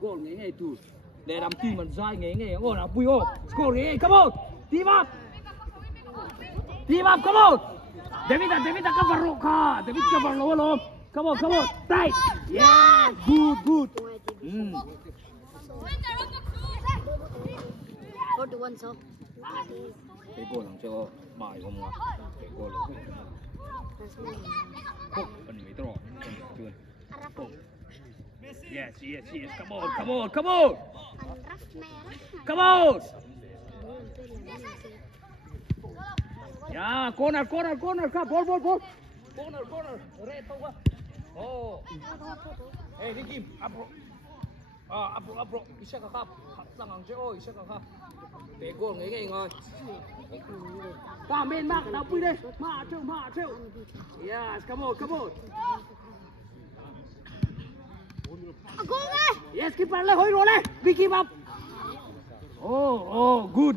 Goal ngay tu. Để làm team mình dai ngay. Ô nào Bùi ô. Score ngay. Come on. Team up. Team up. Come on. David cover lo ka. David cover lo. Come on. Tight. Yeah. Good. 41 số. Cái goal làm cho bài không mà. Cái goal. Hốc bên mấy trò. Chưa. Yes. Come on. Come on. Yeah, corner. Come, ball. Corner. Red over. Oh. Hey, Ricky, up bro. Isa ka kap. Lang ang siya, isa ka kap. Để goal ngay ngồi. Ta men mark, nào Bùi đây. Ma treo. Yes, come on. Yes, keeper lên hối rồi lên. We keep up. Oh, good.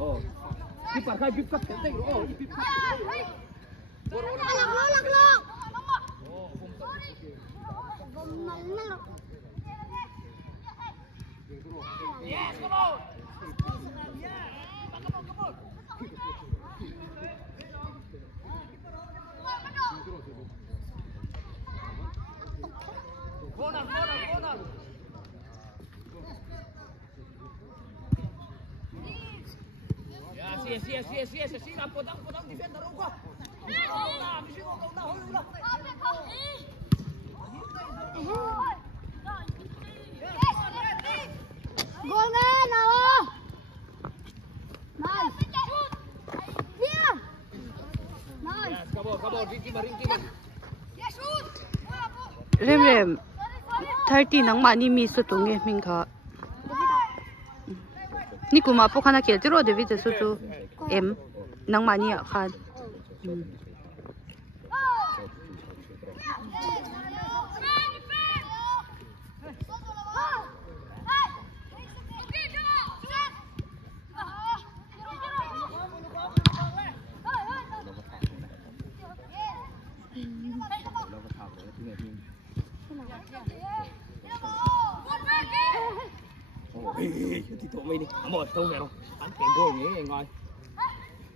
Oh, keeper khai bip cấp thế rồi. Oh, bip cấp. Lắc. Yes, come on. Corner. Yes. Sila potang defender ko. Misi ko na. Goal nga nào. Nice. Yeah. Nice. Yes, come on. Ring keeper. Yes, shoot. Rem 30 nang mani mi su tu nge ming kha ni kuma po khana khel tiro David su tu em nang mani a khan Ê, thì tụi mình đi. Một tao về đâu. Ăn cái goal nhé ngồi.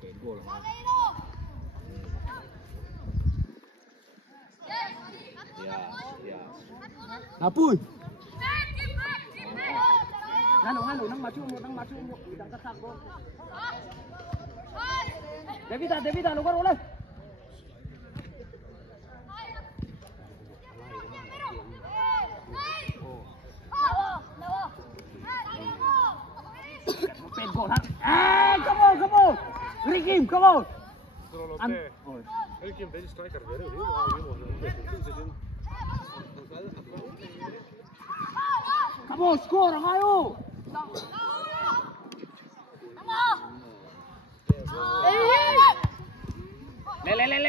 Cái goal là Nào Bùi. Halo, nang maju mo. Idang kasak ko. David, lugar ulit. Pen goal ha. Come on. Rikim, come on. Rikim dari striker baru dia. Come on, score ayo.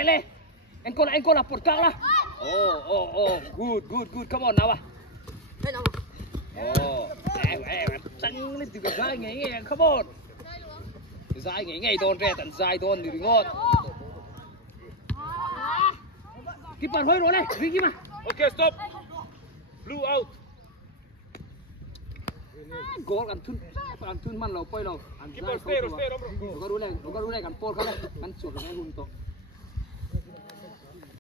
Le. Engkol por kala. Oh, good. Come on nào. Oh, tăng lên từ cái dai ngay, come on. Dai ngay đòn ra tận dai đòn thì ngon. Keeper hối rồi này, Ricky mà. Okay, stop. Blue out. Goal kan tun man lo poi lo. Keeper stay, bro. Lo garu le kan por kan sur kan hunto.